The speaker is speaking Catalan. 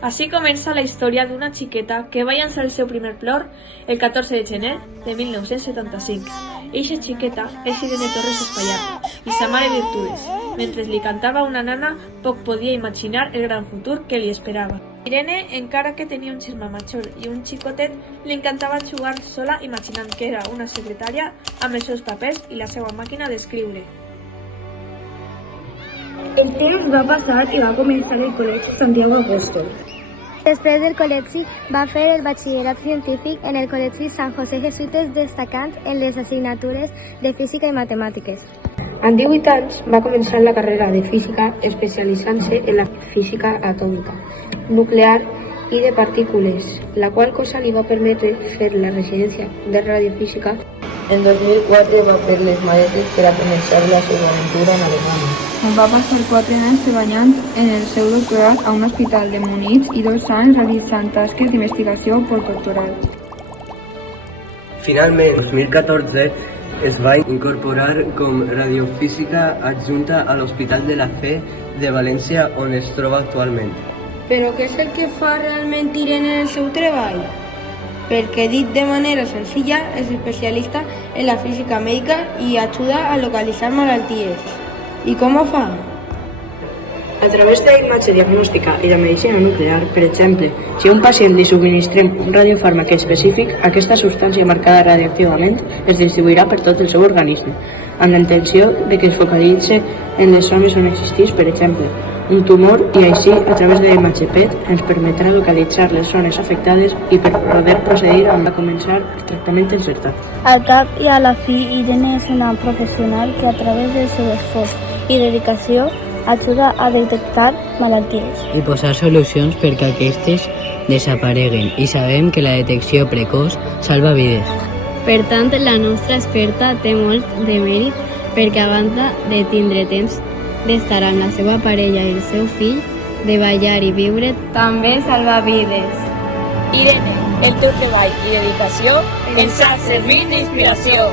Així comença la història d'una xiqueta que va llançar el seu primer plor el 14 de gener de 1975. Eixa xiqueta és Irene Torres Espaillat i sa mare Virtudes. Mentre li cantava una nana, poc podia imaginar el gran futur que li esperava. Irene, encara que tenia un germà major i un xicotet, li encantava jugar sola imaginant que era una secretària amb els seus papers i la seva màquina d'escriure. El temps va passar i va començar el Col·legi Santiago Apóstol. Després del col·legi va fer el batxillerat científic en el Col·legi Sant José Jesuïtes, destacant en les assignatures de física i matemàtiques. Amb 18 anys va començar la carrera de física especialitzant-se en la física atòmica, nuclear i de partícules, la qual cosa li va permetre fer la residència de radiofísica. En 2004 va fer les maletes per a començar la seva aventura en Alemanya. Va passar 4 anys treballant en el seu doctorat a un hospital de Múnich i 2 anys realitzant tasques d'investigació postdoctoral. Finalment, en 2014 es va incorporar com radiofísica adjunta a l'Hospital de la Fe de València, on es troba actualment. Però què és el que fa realment Irene en el seu treball? Perquè, dit de manera senzilla, és especialista en la física mèdica i ajuda a localitzar malalties. I com ho fa? A través de la imatge diagnòstica i la medicina nuclear, per exemple, si a un pacient li subministrem un radiofàrmac específic, aquesta substància marcada radioactivament es distribuirà per tot el seu organisme, amb la intenció de que es focalitzi en les zones on existeix, per exemple, un tumor, i així, a través de la imatge PET, ens permetrà localitzar les zones afectades i per poder procedir a començar el tractament encertat. Al cap i a la fi, Irene és una professional que a través del seu esforç i dedicació ajuda a detectar malalties I posar solucions perquè aquestes desapareguen i sabem que la detecció precoç salva vides. Per tant, la nostra experta té molt de mèrit perquè a banda de tindre temps d'estar amb la seva parella i el seu fill, de ballar i viure, també salva vides. Irene, el teu treball i dedicació ens ha servit d'inspiració.